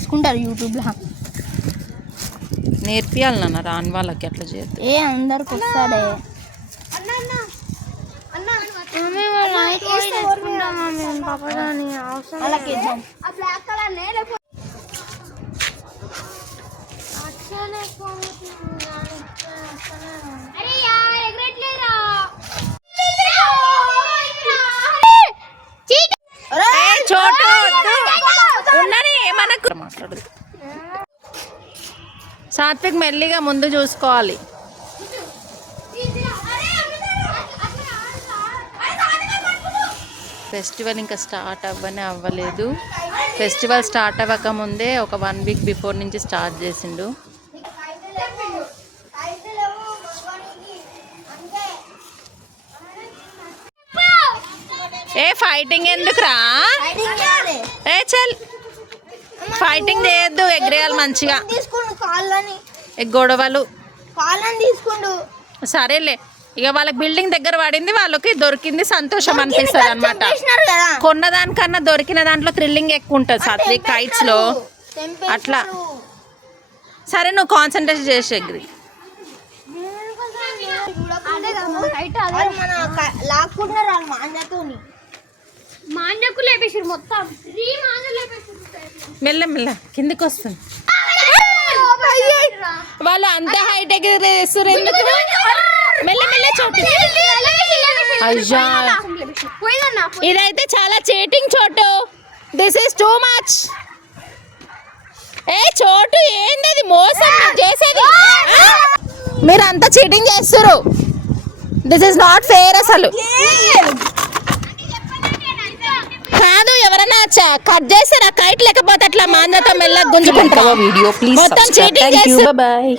చూసుకుంటారు యూట్యూబ్లో. నేర్పియాలి నాన్న రాని వాళ్ళకి అట్లా చేయొద్దు. అందరికి వస్తాడే మాట్లాడదు. సాత్విక్ మెల్లిగా ముందు చూసుకోవాలి. ఫెస్టివల్ ఇంకా స్టార్ట్ అవ్వలేదు. ఫెస్టివల్ స్టార్ట్ అవ్వక ముందే ఒక 1 వీక్ బిఫోర్ నుంచి స్టార్ట్ చేసిండు. ఫైటింగ్ ఎందుకురా? చల్ ఫైటింగ్ చేయొద్దు, ఎగరేయాలి మంచిగా. గొడవలు సరేలే. ఇక వాళ్ళకి బిల్డింగ్ దగ్గర పడింది, వాళ్ళకి దొరికింది, సంతోషం అనిపిస్తుంది అనమాట. కొన్న దానికన్నా దొరికిన దాంట్లో థ్రిల్లింగ్ ఎక్కువ ఉంటుంది సాత్విక్ కైట్స్ లో. అట్లా సరే నువ్వు కాన్సన్ట్రేట్ చేసి ఎగిరి. మెల్ల మెల్ల కిందికి వస్తుంది. వాళ్ళు అంత హైట్ ఎగిరేస్తారు ఎందుకు? మెల్ల మెల్ల చోటు. అయ్యా ఇదైతే చాలా చీటింగ్ చోటు. This is too much. చోటు ఏంది అది? మోసం చేసేది. మీరు అంతా చీటింగ్ చేస్తారు. దిస్ ఈస్ నాట్ ఫెయిర్ అసలు. కాదు ఎవరైనా కట్ చేస్తారా కైట్, లేకపోతే అట్లా మాందతో మెల్లగా గుంజుకుంటారా? మొత్తం చీటింగ్ చేస్తారు.